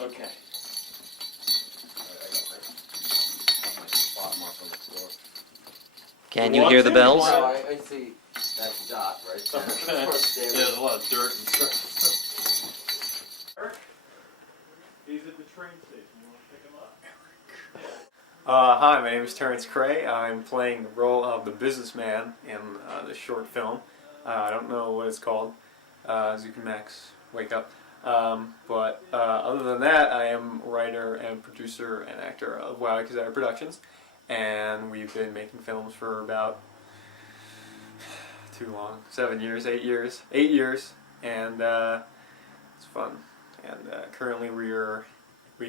Okay. Can you hear the bells? I see that dot right there. Okay. Yeah, there's a lot of dirt and stuff. Eric? He's at the train station. You want to pick him up? Hi, my name is Terence. I'm playing the role of the businessman in this short film. I don't know what it's called. Zook and Max, wake up. But other than that, I am writer and producer and actor of Wow Kazara Productions, and we've been making films for about too long, 7 years, 8 years, 8 years, and it's fun. And currently we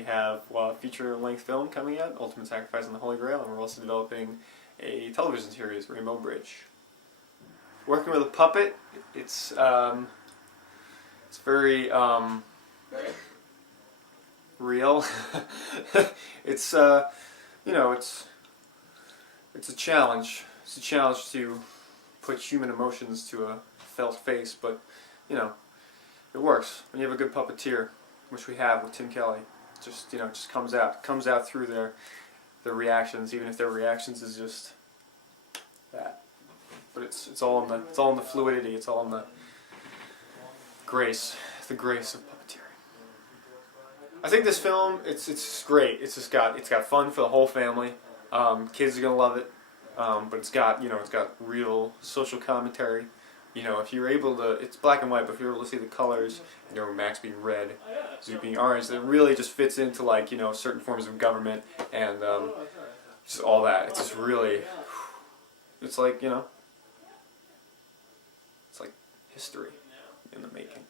have a feature-length film coming out, Ultimate Sacrifice on the Holy Grail, and we're also developing a television series, Rainbow Bridge. Working with a puppet, it's very real. It's you know, it's a challenge. It's a challenge to put human emotions to a felt face, but you know, it works when you have a good puppeteer, which we have with Tim Kelly. Just just comes out through their reactions, even if their reactions is just that. But it's all in the fluidity. It's all in the grace of puppeteering. I think this film it's great. It's got fun for the whole family. Kids are gonna love it. But it's got real social commentary. If you're able to, it's black and white, but if you're able to see the colors, Max being red, Zook being orange, it really just fits into certain forms of government and just all that. It's just really, it's like it's like history in the making.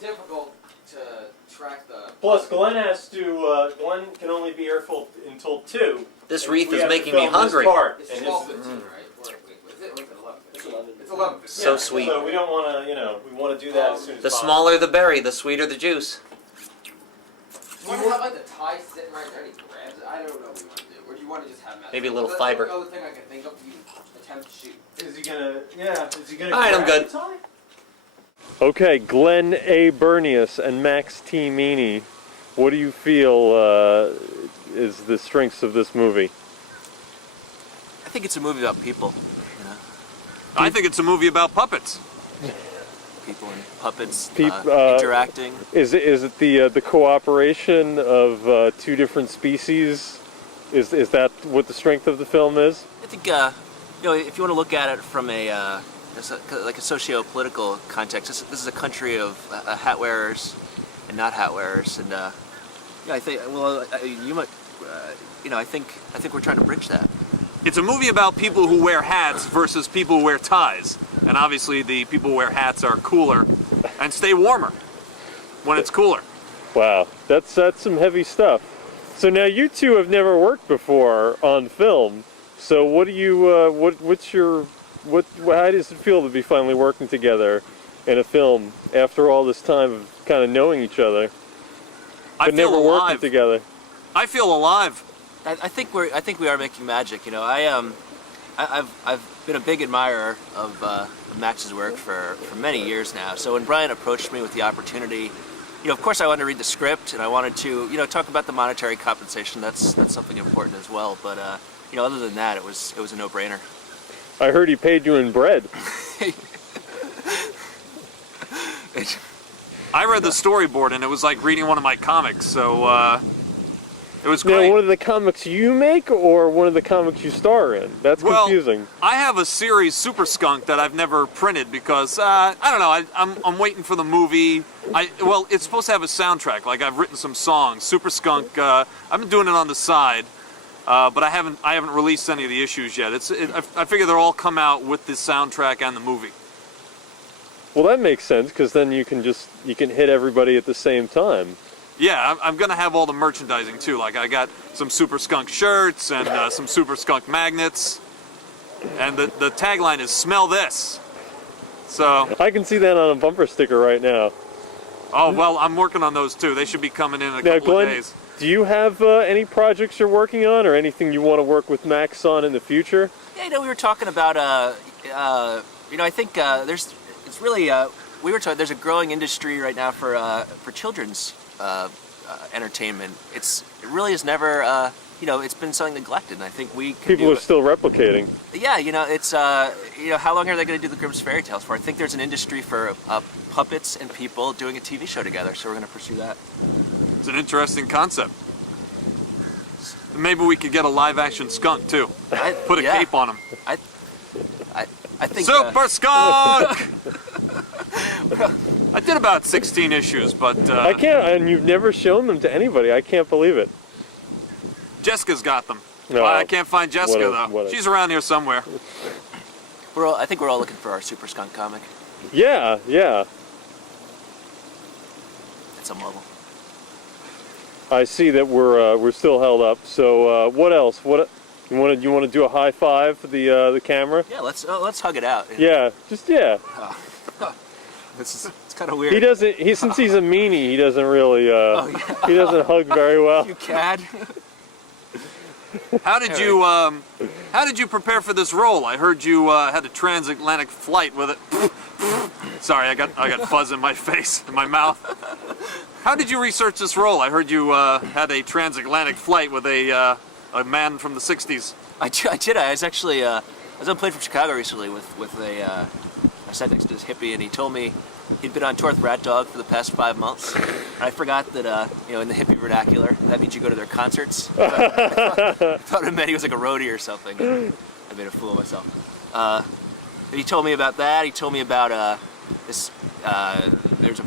Difficult to track the. Plus, Glenn Glenn can only be airful until 2. This wreath is making me hungry. It's 12:15, right? Wait, is it 11? It's 11. So sweet. So we don't want to, we want to do that as soon as The possible. smaller the berry, the sweeter the juice. You want to have the tie sitting right there and he grabs it? I don't know what you want to do. Or do you want to just have Matt? Maybe a little That's fiber. the only thing I can think of you attempt to shoot. Is he gonna? Alright, I'm good. Okay, Glenn A. Bernius and Max T. Meany, what do you feel is the strengths of this movie? I think it's a movie about people. I think it's a movie about puppets. People and puppets interacting. Is it the cooperation of two different species? Is that what the strength of the film is? I think if you want to look at it from a socio-political context, this is a country of hat wearers and not hat wearers, and I think I think we're trying to bridge that. It's a movie about people who wear hats versus people who wear ties. And obviously the people who wear hats are cooler and stay warmer when it's cooler. Wow, that's some heavy stuff. So now you two have never worked before on film. So what do you how does it feel to be finally working together in a film after all this time of kind of knowing each other but never working together? I feel alive. I think we are making magic. I've been a big admirer of Max's work for many years now. So when Brian approached me with the opportunity, of course I wanted to read the script and I wanted to talk about the monetary compensation. That's something important as well. But other than that, it was a no-brainer. I heard he paid you in bread. I read the storyboard and it was like reading one of my comics. So. It was great. Now, one of the comics you make, or one of the comics you star in? That's confusing. I have a series, Super Skunk, that I've never printed because I don't know. I'm waiting for the movie. It's supposed to have a soundtrack. Like I've written some songs. Super Skunk. I've been doing it on the side, but I haven't released any of the issues yet. I figure they'll all come out with the soundtrack and the movie. Well, that makes sense because then you can hit everybody at the same time. Yeah, I'm going to have all the merchandising, too. Like, I got some Super Skunk shirts and some Super Skunk magnets. And the tagline is, "Smell this." So I can see that on a bumper sticker right now. Oh, well, I'm working on those, too. They should be coming in a couple of days. Do you have any projects you're working on or anything you want to work with Max on in the future? Yeah, we were talking about, I think there's a growing industry right now for children's entertainment, it really is never, you know, it's been something neglected, and I think we can People do are still replicating. Yeah, you know, it's, you know, how long are they going to do the Grimm's Fairy Tales for? I think there's an industry for puppets and people doing a TV show together, so we're going to pursue that. It's an interesting concept. Maybe we could get a live-action skunk too. Put a cape on him. I think Super Skunk! I did about 16 issues, but I can't, and you've never shown them to anybody. I can't believe it. Jessica's got them. No, Well, I can't find Jessica though. what a- She's around here somewhere. I think we're all looking for our Super Skunk comic. Yeah, yeah. At some level. I see that we're still held up. So what else? What you want to do a high five for the camera? Yeah, let's hug it out. Yeah, just yeah. It's kind of weird. He doesn't. Since he's a meanie, he doesn't really. He doesn't hug very well. You cad. How did you prepare for this role? I heard you had a transatlantic flight with it. Sorry, I got fuzz in my face, in my mouth. How did you research this role? I heard you had a transatlantic flight with a man from the '60s. I did. I was actually I was on a plane from Chicago recently with a I sat next to this hippie, and he told me he'd been on tour with Rat Dog for the past 5 months. And I forgot that you know, in the hippie vernacular, that means you go to their concerts. I thought it meant he was like a roadie or something. I made a fool of myself. But he told me about that. He told me about this. There's a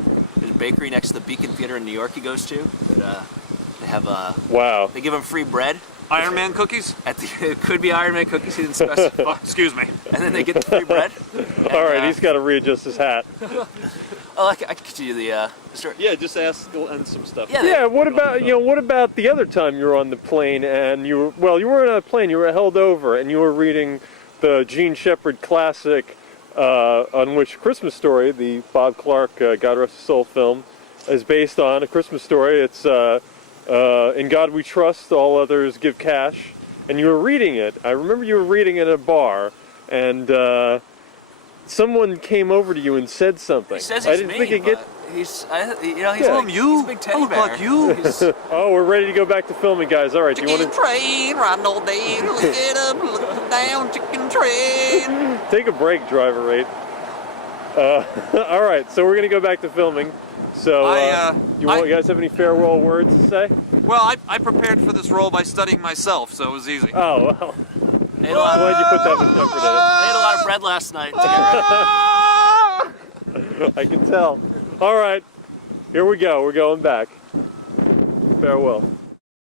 bakery next to the Beacon Theater in New York he goes to. That they have Wow. They give him free bread. Iron Man cookies? It could be Iron Man cookies. He didn't specify. Oh, excuse me. And then they get the free bread. All right, he's got to readjust his hat. Oh, I can continue the story. Yeah, just ask and some stuff. Yeah. What about what about the other time you were on the plane and you weren't on a plane. You were held over and you were reading the Gene Shepard classic, on which Christmas Story, the Bob Clark God Rest His Soul film, is based on. A Christmas Story. It's In God We Trust, All Others Give Cash. And you were reading it. I remember you were reading it at a bar, and someone came over to you and said something. He says I he's didn't me, think it get. he's you. He's a big teddy look bear. like you. Oh, we're ready to go back to filming, guys. All right, do you want Chicken to train, riding all day, look it up, look down, chicken train. take a break, driver rate? All right, so we're gonna go back to filming. So, you guys have any farewell words to say? Well, I prepared for this role by studying myself, so it was easy. Oh, well. I ate a lot, Glad you put that much effort in it. I ate a lot of bread last night to get ready. I can tell. All right, here we go. We're going back. Farewell.